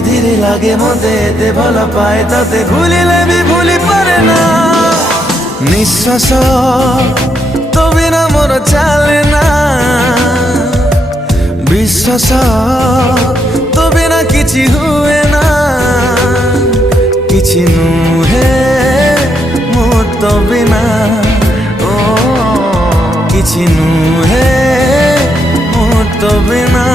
ধীরে লাগে মতে এতে ভালো পায় তাতে ভুলিলে ভুলি পারে না নিঃশ্বাস তো বিনা মোর চালে না বিশ্বাস তো বিনা কিছু হুয়ে না କିଛି ନୁହେଁ ମୁଁ ତ ବିନା ଓ କିଛି ନୁହେଁ ମୁଁ ତ ବିନା